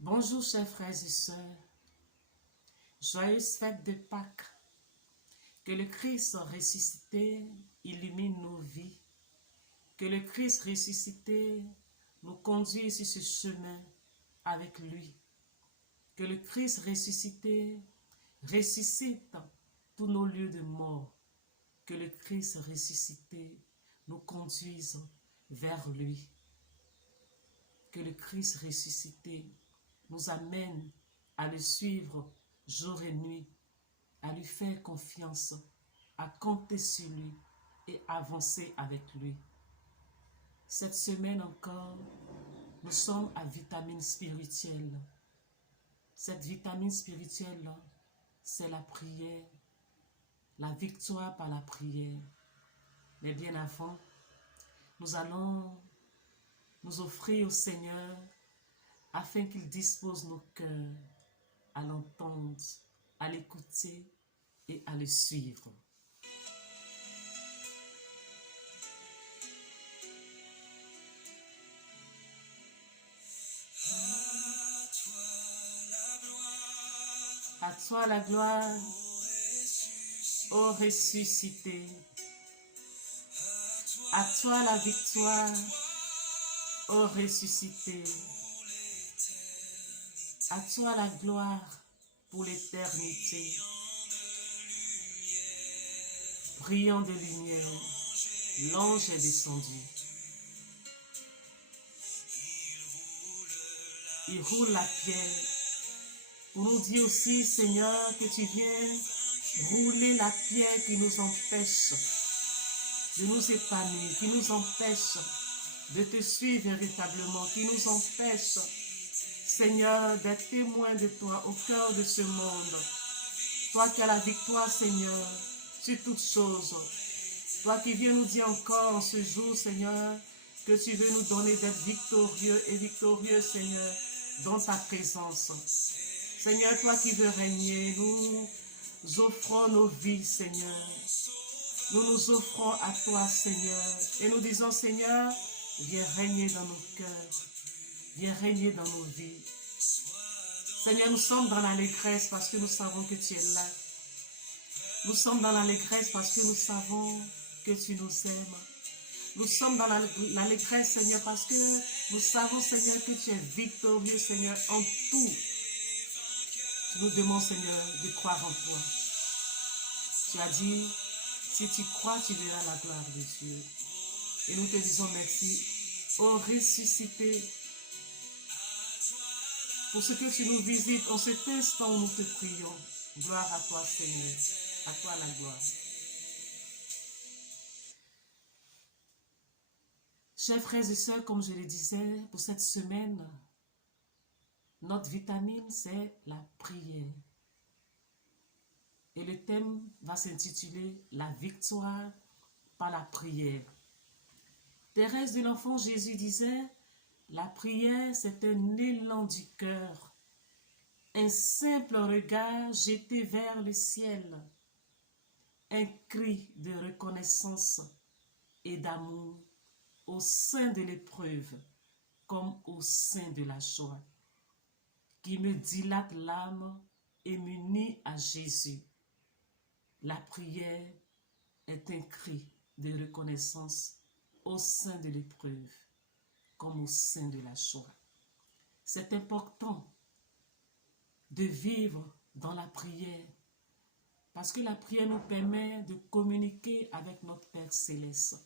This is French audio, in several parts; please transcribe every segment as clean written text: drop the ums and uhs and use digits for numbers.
Bonjour chers frères et sœurs, joyeuse fête de Pâques, que le Christ ressuscité illumine nos vies, que le Christ ressuscité nous conduise sur ce chemin avec lui, que le Christ ressuscité ressuscite tous nos lieux de mort, que le Christ ressuscité nous conduise vers lui, que le Christ ressuscité nous amène à le suivre jour et nuit, à lui faire confiance, à compter sur lui et avancer avec lui. Cette semaine encore, nous sommes à vitamine spirituelle. Cette vitamine spirituelle, c'est la prière, la victoire par la prière. Mais bien avant, nous allons nous offrir au Seigneur afin qu'il dispose nos cœurs à l'entendre, à l'écouter et à le suivre. À toi la gloire, ô ressuscité. À toi la victoire, ô ressuscité. À toi la gloire pour l'éternité. Brillant de lumière, l'ange est descendu. Il roule la pierre pour nous dire aussi, Seigneur, que tu viens rouler la pierre qui nous empêche de nous épanouir, qui nous empêche de te suivre véritablement, qui nous empêche, Seigneur, d'être témoin de toi au cœur de ce monde. Toi qui as la victoire, Seigneur, sur toutes choses. Toi qui viens nous dire encore en ce jour, Seigneur, que tu veux nous donner d'être victorieux et victorieux, Seigneur, dans ta présence. Seigneur, toi qui veux régner, nous offrons nos vies, Seigneur. Nous nous offrons à toi, Seigneur, et nous disons, Seigneur, viens régner dans nos cœurs, viens régner dans nos vies. Seigneur, nous sommes dans l'allégresse parce que nous savons que tu es là. Nous sommes dans l'allégresse parce que nous savons que tu nous aimes. Nous sommes dans l'allégresse, Seigneur, parce que nous savons, Seigneur, que tu es victorieux, Seigneur, en tout. Tu nous demandes, Seigneur, de croire en toi. Tu as dit, si tu crois, tu verras la gloire de Dieu. Et nous te disons merci, ô ressuscité, pour ce que tu nous visites en cet instant où nous te prions. Gloire à toi, Seigneur. À toi la gloire. Chers frères et sœurs, comme je le disais, pour cette semaine, notre vitamine, c'est la prière. Et le thème va s'intituler « La victoire par la prière ». Thérèse de l'Enfant Jésus disait « La prière, c'est un élan du cœur, un simple regard jeté vers le ciel, un cri de reconnaissance et d'amour au sein de l'épreuve comme au sein de la joie, qui me dilate l'âme et m'unit à Jésus. La prière est un cri de reconnaissance au sein de l'épreuve comme au sein de la joie. C'est important de vivre dans la prière parce que la prière nous permet de communiquer avec notre Père Céleste.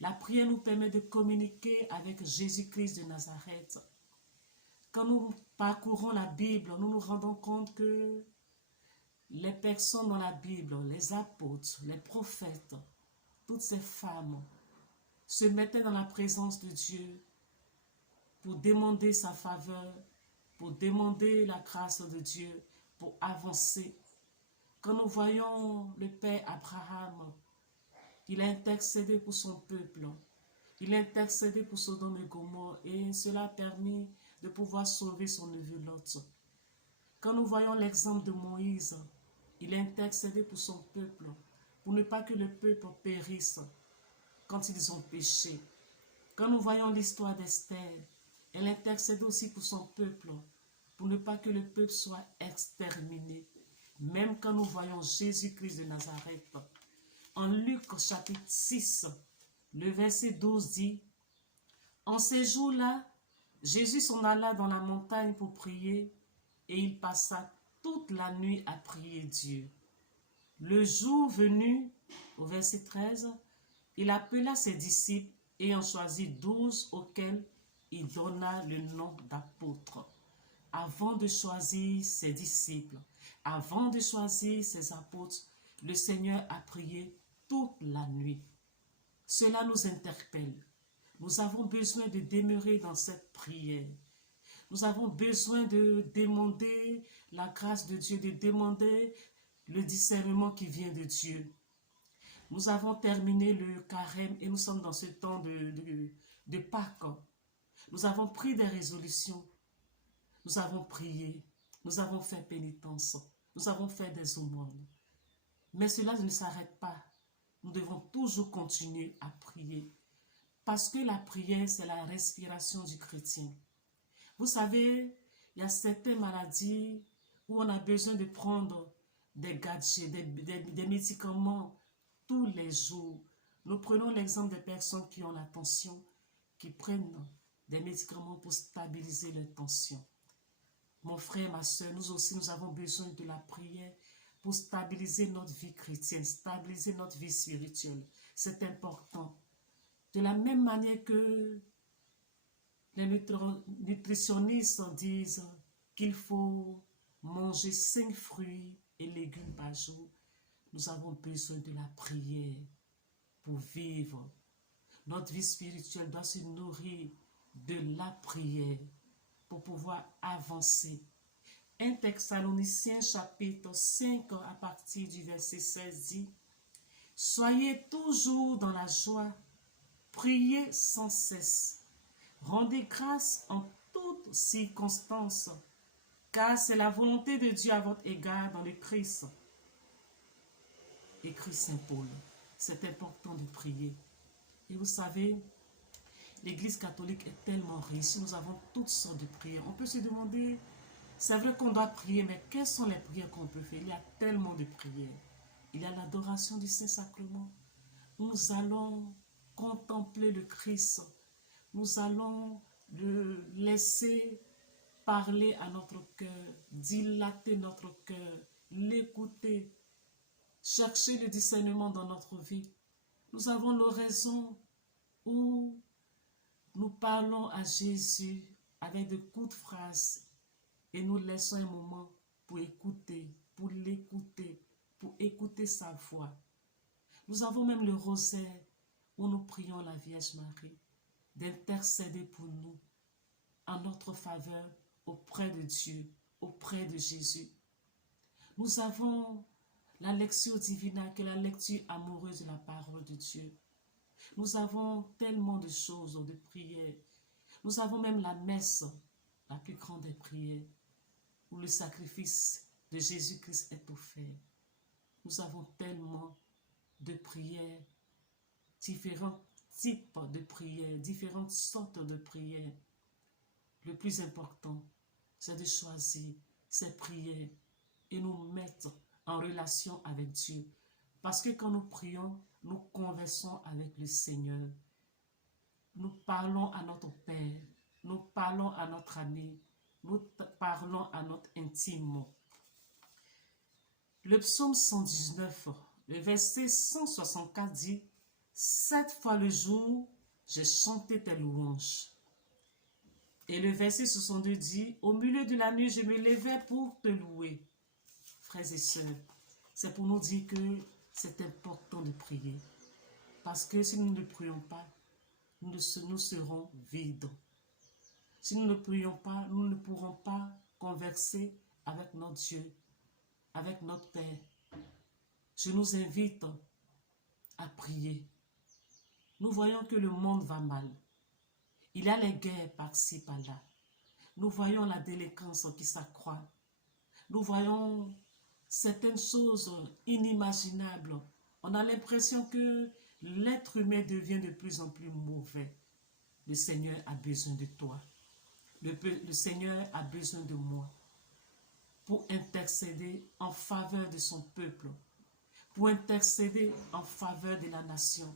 La prière nous permet de communiquer avec Jésus-Christ de Nazareth. Quand nous parcourons la Bible, nous nous rendons compte que les personnes dans la Bible, les apôtres, les prophètes, toutes ces femmes se mettaient dans la présence de Dieu pour demander sa faveur, pour demander la grâce de Dieu, pour avancer. Quand nous voyons le Père Abraham, il a intercédé pour son peuple, il a intercédé pour Sodome et Gomorrhe et cela a permis de pouvoir sauver son neveu Lot. Quand nous voyons l'exemple de Moïse, il a intercédé pour son peuple, pour ne pas que le peuple périsse quand ils ont péché. Quand nous voyons l'histoire d'Esther, elle intercède aussi pour son peuple, pour ne pas que le peuple soit exterminé. Même quand nous voyons Jésus-Christ de Nazareth, en Luc chapitre 6, le verset 12 dit, « En ces jours-là, Jésus s'en alla dans la montagne pour prier, et il passa toute la nuit à prier Dieu. Le jour venu, au verset 13, il appela ses disciples et en choisit 12 auxquels il donna le nom d'apôtres. » Avant de choisir ses disciples, avant de choisir ses apôtres, le Seigneur a prié toute la nuit. Cela nous interpelle. Nous avons besoin de demeurer dans cette prière. Nous avons besoin de demander la grâce de Dieu, de demander le discernement qui vient de Dieu. Nous avons terminé le carême et nous sommes dans ce temps de Pâques. Nous avons pris des résolutions. Nous avons prié. Nous avons fait pénitence. Nous avons fait des aumônes. Mais cela ne s'arrête pas. Nous devons toujours continuer à prier. Parce que la prière, c'est la respiration du chrétien. Vous savez, il y a certaines maladies où on a besoin de prendre des gadgets, des médicaments tous les jours. Nous prenons l'exemple des personnes qui ont la tension, qui prennent des médicaments pour stabiliser leur tension. Mon frère, ma soeur, nous aussi, nous avons besoin de la prière pour stabiliser notre vie chrétienne, stabiliser notre vie spirituelle. C'est important. De la même manière que les nutritionnistes disent qu'il faut manger 5 fruits et légumes par jour, nous avons besoin de la prière pour vivre. Notre vie spirituelle doit se nourrir de la prière pour pouvoir avancer. 1 Thessaloniciens chapitre 5 à partir du verset 16 dit « Soyez toujours dans la joie, priez sans cesse, rendez grâce en toutes circonstances, car c'est la volonté de Dieu à votre égard dans le Christ. » Écrit Saint Paul. C'est important de prier. Et vous savez, l'Église catholique est tellement riche, nous avons toutes sortes de prières. On peut se demander, c'est vrai qu'on doit prier, mais quelles sont les prières qu'on peut faire? Il y a tellement de prières. Il y a l'adoration du Saint-Sacrement. Nous allons contempler le Christ. Nous allons le laisser parler à notre cœur, dilater notre cœur, l'écouter, chercher le discernement dans notre vie. Nous avons l'oraison où nous parlons à Jésus avec de courtes phrases et nous laissons un moment pour écouter, pour l'écouter, pour écouter sa voix. Nous avons même le rosaire où nous prions la Vierge Marie d'intercéder pour nous en notre faveur auprès de Dieu, auprès de Jésus. Nous avons la lectio divina, qui est la lecture amoureuse de la parole de Dieu. Nous avons tellement de choses de prière. Nous avons même la messe, la plus grande des prières, où le sacrifice de Jésus-Christ est offert. Nous avons tellement de prières, différents types de prières, différentes sortes de prières. Le plus important, c'est de choisir ces prières et nous mettre en relation avec Dieu. Parce que quand nous prions, nous conversons avec le Seigneur. Nous parlons à notre Père, nous parlons à notre ami, nous parlons à notre intime. Le psaume 119, le verset 164 dit « 7 fois le jour, j'ai chanté tes louanges. » Et le verset 62 dit « Au milieu de la nuit, je me levais pour te louer. » Frères et sœurs, c'est pour nous dire que c'est important de prier. Parce que si nous ne prions pas, nous serons vides. Si nous ne prions pas, nous ne pourrons pas converser avec notre Dieu, avec notre Père. Je nous invite à prier. Nous voyons que le monde va mal. Il y a les guerres par-ci, par-là. Nous voyons la délinquance qui s'accroît. Nous voyons certaines choses inimaginables. On a l'impression que l'être humain devient de plus en plus mauvais. Le Seigneur a besoin de toi. Le Seigneur a besoin de moi pour intercéder en faveur de son peuple, pour intercéder en faveur de la nation,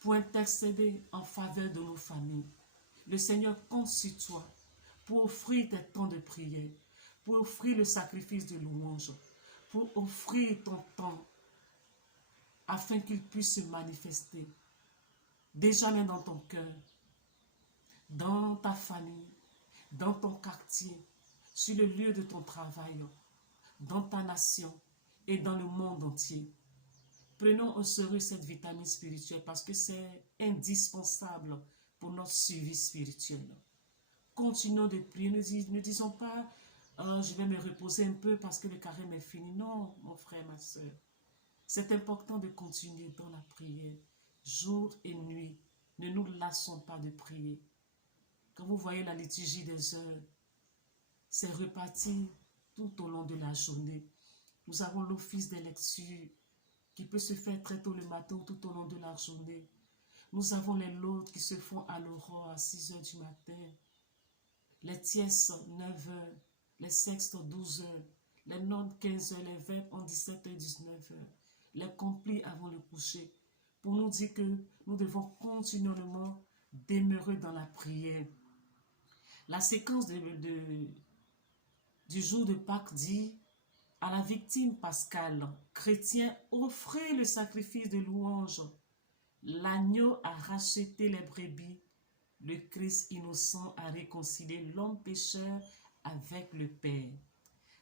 pour intercéder en faveur de nos familles. Le Seigneur compte sur toi pour offrir tes temps de prière, pour offrir le sacrifice de louange, pour offrir ton temps afin qu'il puisse se manifester déjà même dans ton cœur, dans ta famille, dans ton quartier, sur le lieu de ton travail, dans ta nation et dans le monde entier. Prenons au sérieux cette vitamine spirituelle parce que c'est indispensable pour notre suivi spirituel. Continuons de prier. Ne disons pas je vais me reposer un peu parce que le carême est fini. Non, mon frère, ma soeur. C'est important de continuer dans la prière, jour et nuit. Ne nous lassons pas de prier. Quand vous voyez la liturgie des heures, c'est reparti tout au long de la journée. Nous avons l'office des lectures qui peut se faire très tôt le matin ou tout au long de la journée. Nous avons les laudes qui se font à l'aurore à 6 heures du matin, les tiesses 9 heures, les sextes 12 heures, les nones 15 heures, les vêpres en 17 heures, 19 heures, les complis avant le coucher, pour nous dire que nous devons continuellement demeurer dans la prière. La séquence du jour de Pâques dit: à la victime pascale, chrétien, offrez le sacrifice de louange. L'agneau a racheté les brebis. Le Christ innocent a réconcilié l'homme pécheur avec le Père.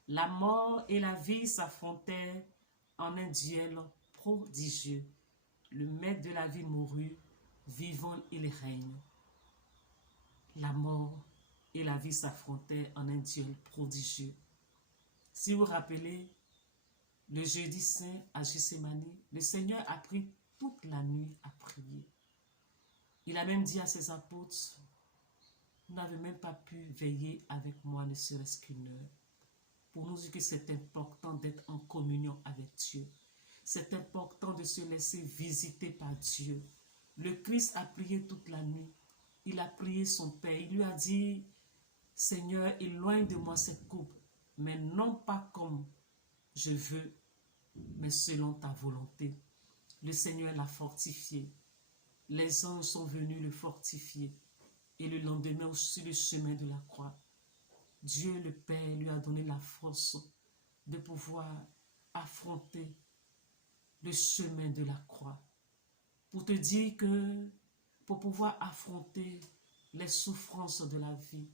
La mort et la vie s'affrontèrent en un duel prodigieux. Le maître de la vie mourut, vivant il règne. La mort et la vie s'affrontèrent en un duel prodigieux. Si vous vous rappelez, le jeudi saint à Gethsémani, le Seigneur a pris toute la nuit à prier. Il a même dit à ses apôtres: vous n'avez même pas pu veiller avec moi, ne serait-ce qu'une heure. Pour nous dire que c'est important d'être en communion avec Dieu. C'est important de se laisser visiter par Dieu. Le Christ a prié toute la nuit. Il a prié son Père. Il lui a dit: Seigneur, éloigne de moi cette coupe, mais non pas comme je veux, mais selon ta volonté. Le Seigneur l'a fortifié. Les anges sont venus le fortifier. Et le lendemain, sur le chemin de la croix, Dieu le Père lui a donné la force de pouvoir affronter le chemin de la croix. Pour te dire que pour pouvoir affronter les souffrances de la vie,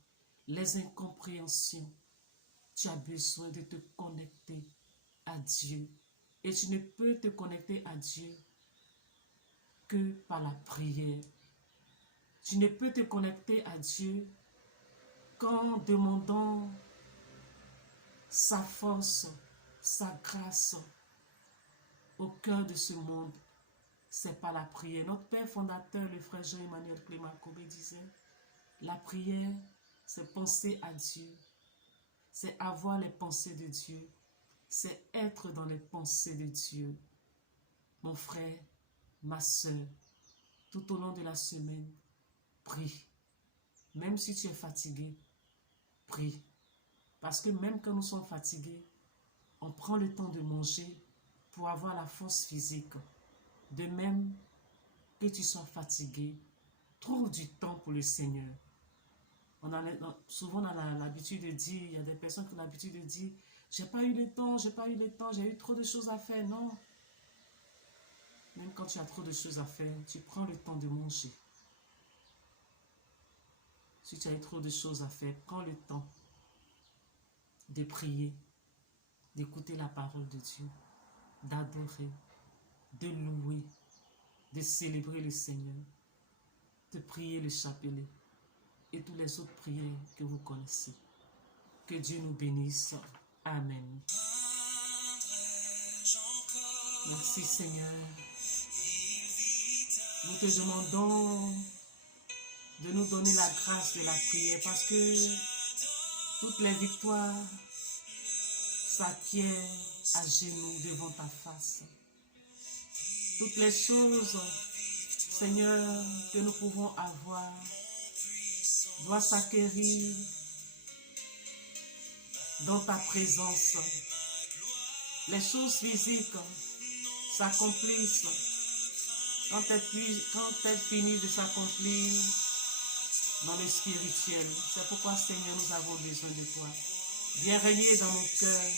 les incompréhensions, tu as besoin de te connecter à Dieu. Et tu ne peux te connecter à Dieu que par la prière. Tu ne peux te connecter à Dieu qu'en demandant sa force, sa grâce au cœur de ce monde. C'est par la prière. Notre Père fondateur, le frère Jean-Emmanuel Clément Kobé, disait: la prière, c'est penser à Dieu. C'est avoir les pensées de Dieu. C'est être dans les pensées de Dieu. Mon frère, ma soeur, tout au long de la semaine, prie. Même si tu es fatigué, prie. Parce que même quand nous sommes fatigués, on prend le temps de manger pour avoir la force physique. De même que tu sois fatigué, trouve du temps pour le Seigneur. Souvent on a l'habitude de dire, il y a des personnes qui ont l'habitude de dire: j'ai pas eu le temps, j'ai eu trop de choses à faire. Non. Même quand tu as trop de choses à faire, tu prends le temps de manger. Si tu as eu trop de choses à faire, prends le temps de prier, d'écouter la parole de Dieu, d'adorer, de louer, de célébrer le Seigneur, de prier le chapelet et toutes les autres prières que vous connaissez. Que Dieu nous bénisse. Amen. Merci Seigneur. Nous te demandons de nous donner la grâce de la prière parce que toutes les victoires s'acquièrent à genoux devant ta face. Toutes les choses, Seigneur, que nous pouvons avoir doit s'acquérir dans ta présence. Les choses physiques s'accomplissent quand elles finissent de s'accomplir dans le spirituel. C'est pourquoi, Seigneur, nous avons besoin de toi. Viens régner dans nos cœurs.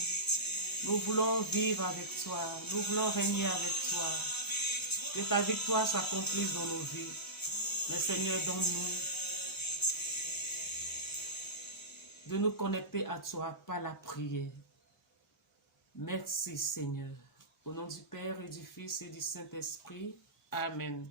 Nous voulons vivre avec toi. Nous voulons régner avec toi. Que ta victoire s'accomplisse dans nos vies. Mais Seigneur, donne-nous de nous connecter à toi par la prière. Merci, Seigneur. Au nom du Père et du Fils et du Saint-Esprit. Amen.